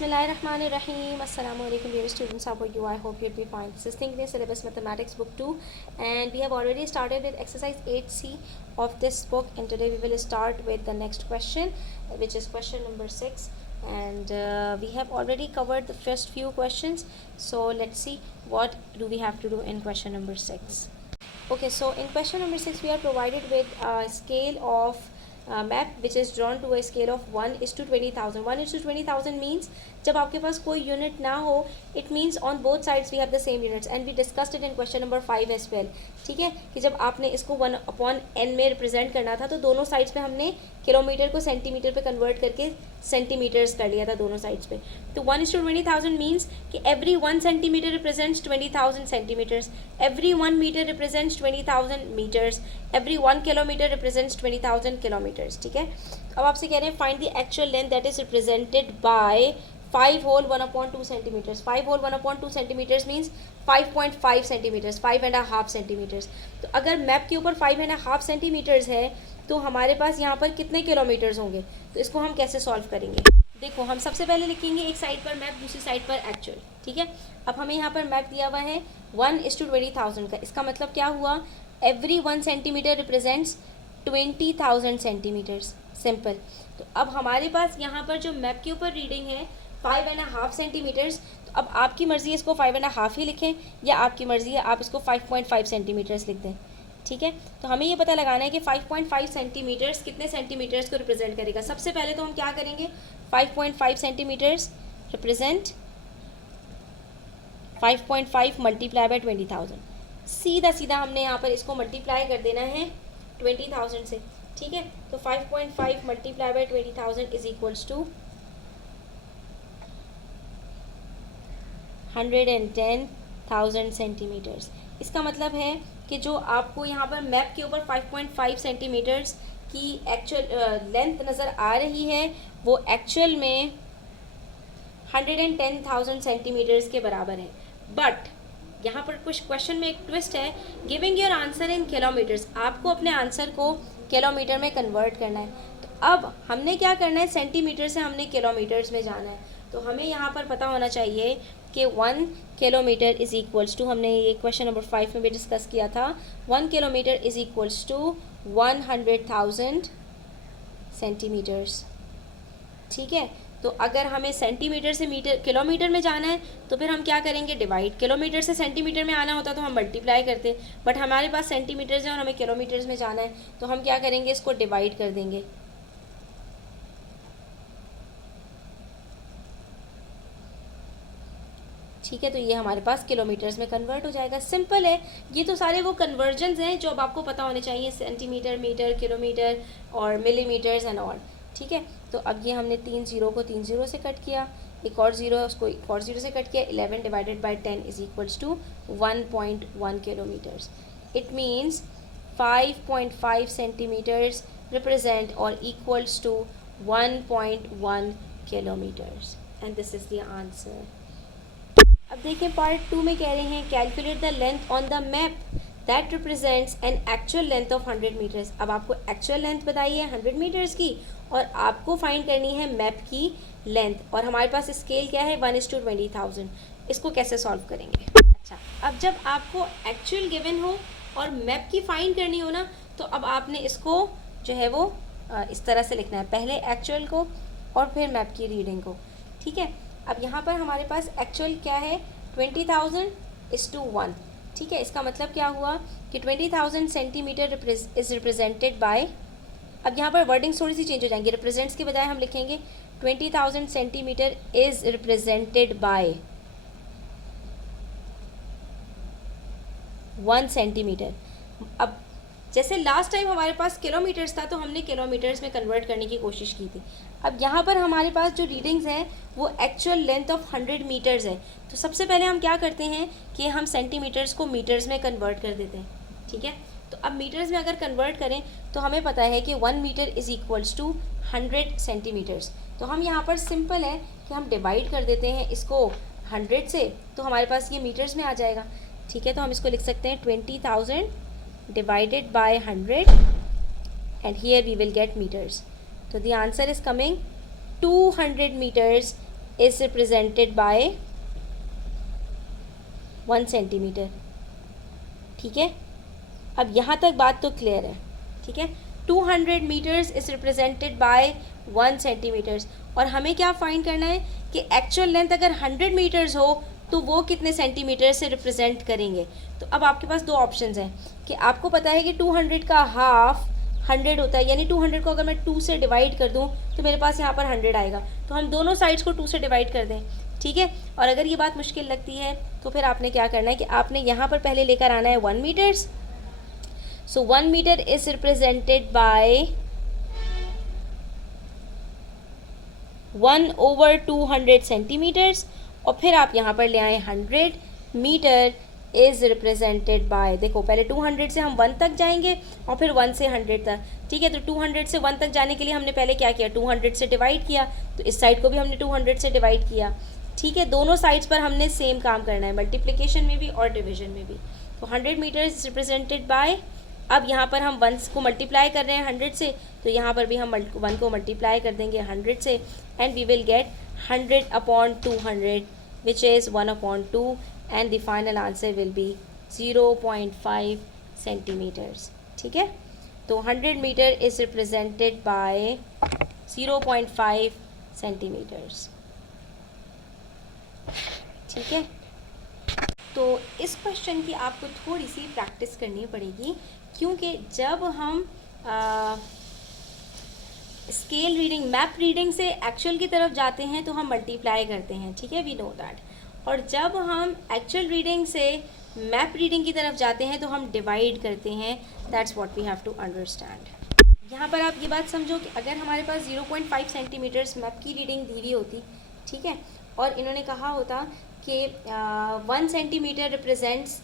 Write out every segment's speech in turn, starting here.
Bismillahirrahmanirrahim. Assalamu alaikum dear students. How are you? I hope you'll be fine. This is Think This Syllabus Mathematics Book 2 and we have already started with exercise 8C of this book, and today we will start with the next question, which is question number 6, and we have already covered the first few questions. So let's see what do we have to do in question number 6. Okay, so in question number 6 we are provided with a scale of map which is drawn to a scale of 1:20,000. 1:20,000 means जब आपके पास कोई unit ना हो, it means on both sides we have the same units, and we discussed it in question number 5 as well. ठीक है, कि जब आपने इसको 1/n में रिप्रेजेंट करना था तो दोनों साइड्स पे हमने किलोमीटर को सेंटीमीटर पे कन्वर्ट करके सेंटीमीटर्स कर लिया था दोनों साइड्स पे. तो 1:20,000 मीन्स कि every 1 centimetre represents 20,000 centimetres, every 1 metre represents 20,000 metres, every 1 kilometre represents 20,000 kilometres. ठीक है, अब आपसे कह रहे हैं find the actual length that is represented by 5 whole 1/2 centimetres. 5 whole 1/2 centimetres means 5.5 centimetres, 5.5 centimetres. तो अगर मैप के ऊपर 5.5 सेंटीमीटर्स है तो हमारे पास यहाँ पर कितने किलोमीटर्स होंगे, तो इसको हम कैसे सॉल्व करेंगे. देखो, हम सबसे पहले लिखेंगे एक साइड पर मैप, दूसरी साइड पर एक्चुअल. ठीक है, अब हमें यहाँ पर मैप दिया हुआ है 1:20,000 का. इसका मतलब क्या हुआ, every 1 centimetre represents 20,000 centimetres. Simple. तो अब हमारे पास यहाँ पर जो मैप के ऊपर रीडिंग है 5.5 सेंटीमीटर्स, तो अब आपकी मर्ज़ी है इसको 5.5 ही लिखें या आपकी मर्ज़ी है आप इसको 5.5 सेंटीमीटर्स लिख दें. ठीक है, तो हमें ये पता लगाना है कि 5.5 सेंटीमीटर्स कितने सेंटीमीटर्स को रिप्रेजेंट करेगा. सबसे पहले तो हम क्या करेंगे, 5.5 सेंटीमीटर्स रिप्रेजेंट 5.5 मल्टीप्लाई बाय 20,000. सीधा सीधा हमने यहाँ पर इसको मल्टीप्लाई कर देना है 20,000 से. ठीक है, तो 5.5 multiply by 20,000 is equals to 110,000 centimetres. इसका मतलब है कि जो आपको यहाँ पर मैप के ऊपर 5.5 सेंटीमीटर्स की एक्चुअल लेंथ नज़र आ रही है वो एक्चुअल में 110,000 सेंटीमीटर्स के बराबर है. बट यहाँ पर कुछ क्वेश्चन में एक ट्विस्ट है, giving your answer in kilometres. आपको अपने आंसर को किलोमीटर में कन्वर्ट करना है. तो अब हमने क्या करना है, सेंटीमीटर से हमने किलोमीटर्स में जाना है. तो हमें यहाँ पर पता होना चाहिए कि 1 किलोमीटर इज़ इक्वल्स टू, हमने ये क्वेश्चन नंबर 5 में भी डिस्कस किया था, 1 kilometre is equals to 100,000 centimetres. ठीक है, तो अगर हमें सेंटीमीटर से मीटर किलोमीटर में जाना है तो फिर हम क्या करेंगे, डिवाइड. किलोमीटर से सेंटीमीटर में आना होता तो हम मल्टीप्लाई करते, बट हमारे पास सेंटीमीटर्स हैं और हमें किलोमीटर्स में जाना है तो हम क्या करेंगे, इसको डिवाइड कर देंगे. ठीक है, तो ये हमारे पास किलोमीटर्स में कन्वर्ट हो जाएगा. सिंपल है. ये तो सारे वो कन्वर्जन्स हैं जो अब आपको पता होने चाहिए, सेंटीमीटर, मीटर, किलोमीटर और मिलीमीटर्स एंड ऑल. ठीक है, तो अब ये हमने 3 ज़ीरो को 3 ज़ीरो से कट किया, एक और ज़ीरो उसको एक और ज़ीरो से कट किया. 11 divided by 10 is equals to 1.1 kilometres. It means 5.5 centimetres represent और equals to 1.1 kilometres, and this is the answer. अब देखें, पार्ट 2 में कह रहे हैं calculate the length on the map that represents an actual length of 100 metres. अब आपको actual length बताई है 100 मीटर्स की और आपको फाइंड करनी है मैप की लेंथ, और हमारे पास स्केल क्या है 1:20,000. इसको कैसे सॉल्व करेंगे. अच्छा, अब जब आपको एक्चुअल गिवन हो और मैप की फाइंड करनी हो ना, तो अब आपने इसको जो है वो इस तरह से लिखना है, पहले एक्चुअल को और फिर मैप की रीडिंग को. ठीक है, अब यहाँ पर हमारे पास एक्चुअल क्या है 20,000:1. ठीक है, इसका मतलब क्या हुआ कि 20,000 सेंटीमीटर इज़ रिप्रेजेंटेड बाय, अब यहाँ पर वर्डिंग्स थोड़ी सी चेंज हो जाएंगी, रिप्रेजेंट्स के बजाय हम लिखेंगे 20,000 centimetre is represented by 1 centimetre. अब जैसे लास्ट टाइम हमारे पास किलोमीटर्स था तो हमने किलोमीटर्स में कन्वर्ट करने की कोशिश की थी. अब यहाँ पर हमारे पास जो रीडिंग्स हैं वो एक्चुअल लेंथ ऑफ 100 मीटर्स है. तो सबसे पहले हम क्या करते हैं कि हम सेंटीमीटर्स को मीटर्स में कन्वर्ट कर देते हैं. ठीक है, तो अब मीटर्स में अगर कन्वर्ट करें तो हमें पता है कि 1 metre is equals to 100 centimetres. तो हम यहाँ पर सिंपल है कि हम डिवाइड कर देते हैं इसको 100 से, तो हमारे पास ये मीटर्स में आ जाएगा. ठीक है, तो हम इसको लिख सकते हैं 20,000 divided by 100 and here we will get meters. So the answer is coming 200 meters is represented by 1 centimetre. ठीक है, अब यहाँ तक बात तो क्लियर है। ठीक है, 200 metres is represented by 1 centimetres. और हमें क्या फाइंड करना है कि एक्चुअल लेंथ अगर 100 मीटर्स हो तो वो कितने सेंटीमीटर से रिप्रेजेंट करेंगे। तो अब आपके पास दो ऑप्शंस हैं कि आपको पता है कि 200 का हाफ 100 होता है, यानी 200 को अगर मैं 2 से डिवाइड कर दूं तो मेरे पास यहाँ पर 100 आएगा। तो हम दोनों साइड्स को 2 से डिवाइड कर दें। ठीक है, और अगर ये बात मुश्किल लगती है तो फिर आपने क्या करना है कि आपने यहाँ पर पहले लेकर आना है 1 metres. So 1 metre is represented by 1/200 centimetres. और फिर आप यहाँ पर ले आए 100 मीटर इज़ रिप्रेजेंटेड बाय, देखो पहले 200 से हम 1 तक जाएंगे और फिर 1 से 100 तक। ठीक है, तो 200 से 1 तक जाने के लिए हमने पहले क्या किया, 200 से डिवाइड किया, तो इस साइड को भी हमने 200 से डिवाइड किया। ठीक है, दोनों साइड्स पर हमने सेम काम करना है, मल्टीप्लिकेशन में भी और डिवीजन में भी। तो 100 मीटर इज रिप्रेजेंटेड बाय, अब यहाँ पर हम 1 को मल्टीप्लाई कर रहे हैं 100 से, तो यहाँ पर भी हम 1 को मल्टीप्लाई कर देंगे 100 से, and we will get 100/200 which is 1/2, and the final answer will be 0.5 centimeters. ठीक है, तो 100 metre is represented by 0.5 centimeters. ठीक है, तो इस क्वेश्चन की आपको थोड़ी सी प्रैक्टिस करनी पड़ेगी, क्योंकि जब हम स्केल रीडिंग, मैप रीडिंग से एक्चुअल की तरफ जाते हैं तो हम मल्टीप्लाई करते हैं। ठीक है, वी नो दैट। और जब हम एक्चुअल रीडिंग से मैप रीडिंग की तरफ जाते हैं तो हम डिवाइड करते हैं। That's what we have to understand. यहाँ पर आप ये बात समझो कि अगर हमारे पास 0.5 सेंटीमीटर्स मैप की रीडिंग दी हुई होती, ठीक है, और इन्होंने कहा होता कि 1 सेंटीमीटर रिप्रेजेंट्स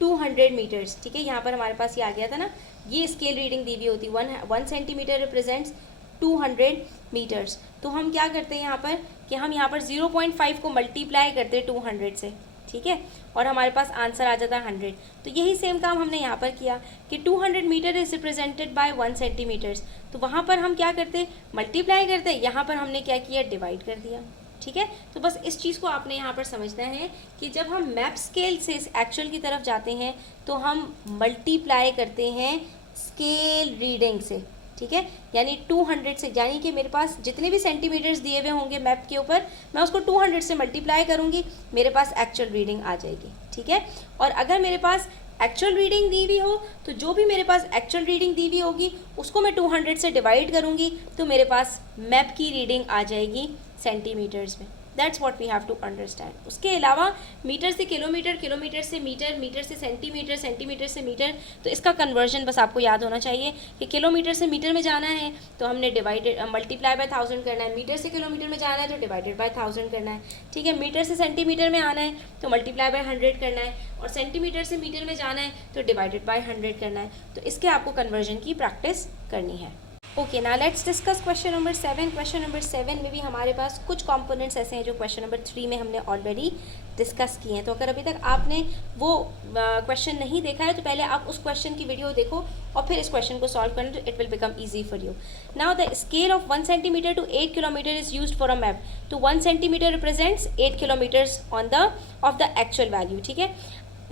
200 मीटर्स। ठीक है, यहाँ पर हमारे पास ये आ गया था ना, ये स्केल रीडिंग दी हुई होती, 1 सेंटीमीटर रिप्रेजेंट्स 200 मीटर्स। तो हम क्या करते हैं यहाँ पर कि हम यहाँ पर 0.5 को मल्टीप्लाई करते हैं 200 से। ठीक है, और हमारे पास आंसर आ जाता है 100। तो यही सेम काम हमने यहाँ पर किया कि 200 metre is represented by 1 centimetres. तो वहाँ पर हम क्या करते, मल्टीप्लाई करते, यहाँ पर हमने क्या किया, डिवाइड कर दिया। ठीक है, तो बस इस चीज़ को आपने यहाँ पर समझना है कि जब हम मैप स्केल से एक्चुअल की तरफ जाते हैं तो हम मल्टीप्लाई करते हैं स्केल रीडिंग से। ठीक है, यानी 200 से, यानी कि मेरे पास जितने भी सेंटीमीटर्स दिए हुए होंगे मैप के ऊपर, मैं उसको 200 से मल्टीप्लाई करूँगी, मेरे पास एक्चुअल रीडिंग आ जाएगी। ठीक है, और अगर मेरे पास एक्चुअल रीडिंग दी हुई हो तो जो भी मेरे पास एक्चुअल रीडिंग दी हुई होगी उसको मैं 200 से डिवाइड करूँगी, तो मेरे पास मैप की रीडिंग आ जाएगी सेंटीमीटर्स में। That's what we have to understand. उसके अलावा मीटर से किलोमीटर, किलोमीटर से मीटर, मीटर से सेंटीमीटर, सेंटीमीटर से मीटर, तो इसका कन्वर्जन बस आपको याद होना चाहिए कि किलोमीटर से मीटर में जाना है तो हमने डिवाइडेड मल्टीप्लाई बाय 1000 करना है, मीटर से किलोमीटर में जाना है तो डिवाइडेड बाय 1000 करना है। ठीक है, मीटर से सेंटीमीटर में आना है तो मल्टीप्लाई बाय 100 करना है, और सेंटीमीटर से मीटर में जाना है तो डिवाइडेड बाय 100 करना है। तो इसके आपको कन्वर्जन की प्रैक्टिस करनी है। ओके, ना let's discuss question number 7। Question number 7 में भी हमारे पास कुछ कंपोनेंट्स ऐसे हैं जो क्वेश्चन नंबर 3 में हमने ऑलरेडी डिस्कस किए हैं। तो अगर अभी तक आपने वो क्वेश्चन नहीं देखा है तो पहले आप उस क्वेश्चन की वीडियो देखो और फिर इस क्वेश्चन को सॉल्व करना, तो it will become easy for you. Now the scale of 1 centimetre to 8 kilometre is used for a map. तो 1 centimetre represents 8 kilometres on the of the actual value. ठीक है,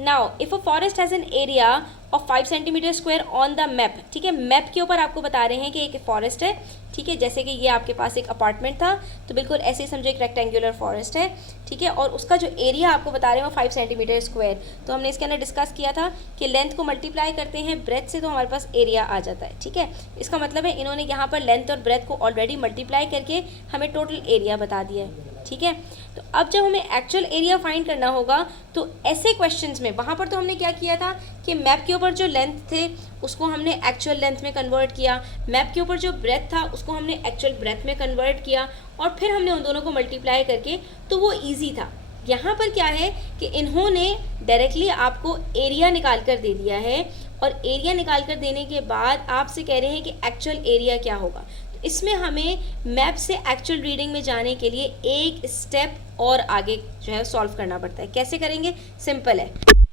now if a forest has an area of 5 centimetre square on the map. ठीक है, map के ऊपर आपको बता रहे हैं कि एक फॉरेस्ट है। ठीक है, जैसे कि ये आपके पास एक अपार्टमेंट था, तो बिल्कुल ऐसे ही समझो एक रेक्टेंगुलर फॉरेस्ट है। ठीक है, और उसका जो एरिया आपको बता रहे हैं वो 5 सेंटीमीटर स्क्वायर। तो हमने इसके अंदर डिस्कस किया था कि लेंथ को मल्टीप्लाई करते हैं ब्रेथ से तो हमारे पास एरिया आ जाता है। ठीक है, इसका मतलब है इन्होंने यहाँ पर लेंथ और ब्रेथ को ऑलरेडी मल्टीप्लाई करके हमें टोटल एरिया बता दिया है। ठीक है, तो अब जब हमें एक्चुअल एरिया फाइंड करना होगा तो ऐसे क्वेश्चंस में, वहाँ पर तो हमने क्या किया था कि मैप के ऊपर जो लेंथ थे उसको हमने एक्चुअल लेंथ में कन्वर्ट किया, मैप के ऊपर जो ब्रेथ था उसको हमने एक्चुअल ब्रेथ में कन्वर्ट किया, और फिर हमने उन दोनों को मल्टीप्लाई करके, तो वो ईजी था। यहाँ पर क्या है कि इन्होंने डायरेक्टली आपको एरिया निकाल कर दे दिया है, और एरिया निकाल कर देने के बाद आपसे कह रहे हैं कि एक्चुअल एरिया क्या होगा। इसमें हमें मैप से एक्चुअल रीडिंग में जाने के लिए एक स्टेप और आगे जो है सॉल्व करना पड़ता है। कैसे करेंगे, सिंपल है।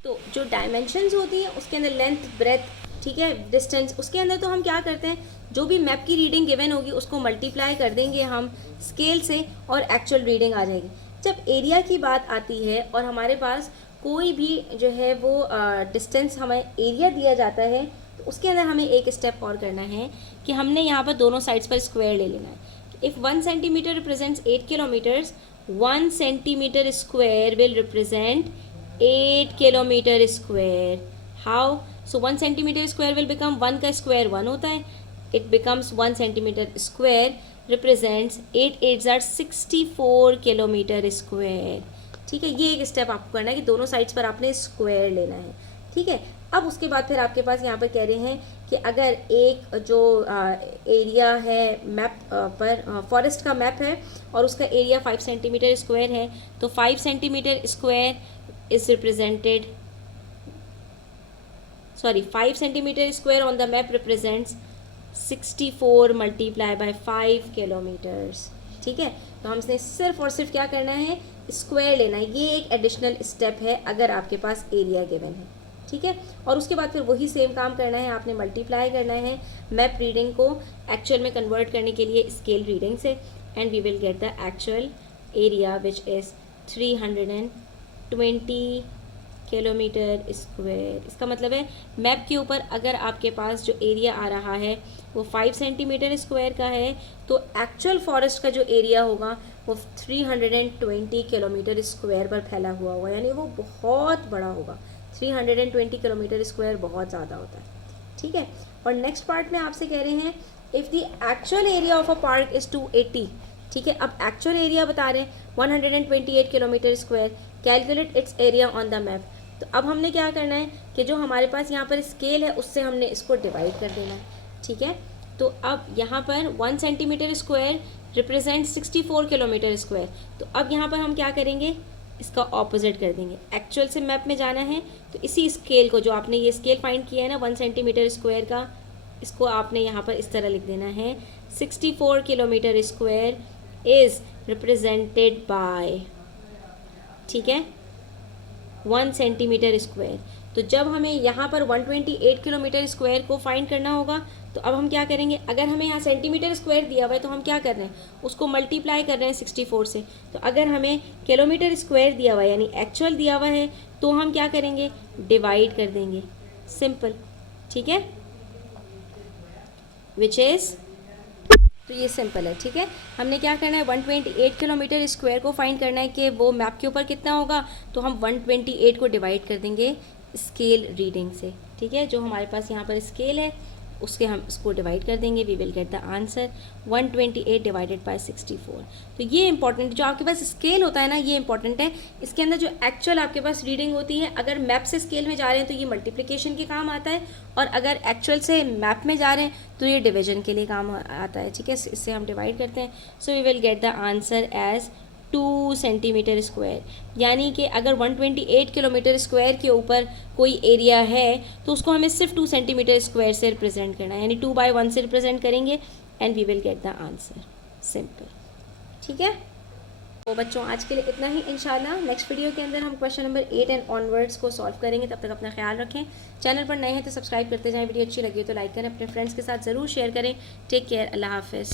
तो जो डायमेंशंस होती हैं उसके अंदर लेंथ, ब्रेथ ठीक है, डिस्टेंस। उसके अंदर तो हम क्या करते हैं, जो भी मैप की रीडिंग गिवन होगी उसको मल्टीप्लाई कर देंगे हम स्केल से और एक्चुअल रीडिंग आ जाएगी। जब एरिया की बात आती है और हमारे पास कोई भी जो है वो डिस्टेंस हमें एरिया दिया जाता है, तो उसके अंदर हमें एक स्टेप और करना है कि हमने यहाँ पर दोनों साइड्स पर स्क्वायर ले लेना है। If 1 centimetre represents 8 kilometres, 1 centimetre square will represent 8 kilometre square. How? So 1 centimetre square will become 1 का स्क्वायर 1 होता है, it becomes 1 centimetre square represents 8 8 ज़ार 64 किलोमीटर स्क्वायर। ठीक है, ये एक स्टेप आपको करना है कि दोनों साइड्स पर आपने स्क्वायर लेना है। ठीक है, अब उसके बाद फिर आपके पास यहाँ पर कह रहे हैं कि अगर एक जो एरिया है मैप पर, फॉरेस्ट का मैप है और उसका एरिया 5 सेंटीमीटर स्क्वायर है, तो 5 centimetre square is represented, sorry 5 centimetre square on the map represents 64 multiply by 5 kilometres. ठीक है, तो हमने सिर्फ और सिर्फ क्या करना है, स्क्वायर लेना है। ये एक एडिशनल स्टेप है अगर आपके पास एरिया गिवन है। ठीक है, और उसके बाद फिर वही सेम काम करना है, आपने मल्टीप्लाई करना है मैप रीडिंग को एक्चुअल में कन्वर्ट करने के लिए स्केल रीडिंग से, and we will get the actual area which is 320 kilometre square. इसका मतलब है मैप के ऊपर अगर आपके पास जो एरिया आ रहा है वो 5 सेंटीमीटर स्क्वायर का है, तो एक्चुअल फॉरेस्ट का जो एरिया होगा वो 320 किलोमीटर स्क्वायर पर फैला हुआ होगा, यानी वो बहुत बड़ा होगा। 320 किलोमीटर स्क्वायर बहुत ज़्यादा होता है। ठीक है, और नेक्स्ट पार्ट में आपसे कह रहे हैं if the actual area of a park is 280। ठीक है, अब एक्चुअल एरिया बता रहे हैं 128 kilometre square, calculate its area on the map. तो अब हमने क्या करना है कि जो हमारे पास यहाँ पर स्केल है उससे हमने इसको डिवाइड कर देना है। ठीक है, तो अब यहाँ पर 1 centimetre square represent 64 kilometre square, तो अब यहाँ पर हम क्या करेंगे, इसका ऑपोजिट कर देंगे। एक्चुअल से मैप में जाना है तो इसी स्केल को, जो आपने ये स्केल फाइंड किया है ना 1 सेंटीमीटर स्क्वायर का, इसको आपने यहाँ पर इस तरह लिख देना है 64 kilometre square is represented by, ठीक है, 1 सेंटीमीटर स्क्वायर। तो जब हमें यहाँ पर 128 किलोमीटर स्क्वायर को फाइंड करना होगा, तो अब हम क्या करेंगे, अगर हमें यहाँ सेंटीमीटर स्क्वायर दिया हुआ है तो हम क्या कर रहे हैं, उसको मल्टीप्लाई कर रहे हैं 64 से। तो अगर हमें किलोमीटर स्क्वायर दिया हुआ है यानी एक्चुअल दिया हुआ है, तो हम क्या करेंगे, डिवाइड कर देंगे, सिंपल। ठीक है, विच इज़, तो ये सिंपल है। ठीक है, हमने क्या करना है, 128 किलोमीटर स्क्वायर को फाइंड करना है कि वो मैप के ऊपर कितना होगा, तो हम 128 को डिवाइड कर देंगे स्केल रीडिंग से। ठीक है, जो हमारे पास यहाँ पर स्केल है उसके हम इसको डिवाइड कर देंगे, we will get the answer 128 divided by 64। तो ये इंपॉर्टेंट, जो आपके पास स्केल होता है ना, ये इंपॉर्टेंट है। इसके अंदर जो एक्चुअल आपके पास रीडिंग होती है, अगर मैप से स्केल में जा रहे हैं तो ये मल्टीप्लिकेशन के काम आता है, और अगर एक्चुअल से मैप में जा रहे हैं तो ये डिवीजन के लिए काम आता है। ठीक है, इससे हम डिवाइड करते हैं, so we will get the answer as 2 centimetre square. यानी कि अगर 128 किलोमीटर स्क्वायर के ऊपर कोई एरिया है तो उसको हमें सिर्फ 2 सेंटीमीटर स्क्वायर से रिप्रेजेंट करना है, यानी 2/1 से रिप्रेजेंट करेंगे and we will get the answer, simple. ठीक है, तो बच्चों आज के लिए इतना ही। इंशाल्लाह नेक्स्ट वीडियो के अंदर हम क्वेश्चन नंबर 8 एंड ऑनवर्ड्स को सॉल्व करेंगे। तब तक अपना ख्याल रखें, चैनल पर नए हैं तो सब्सक्राइब करते जाएं, वीडियो अच्छी लगी तो लाइक करें, अपने फ्रेंड्स के साथ ज़रूर शेयर करें। टेक केयर, अल्लाह हाफिज़।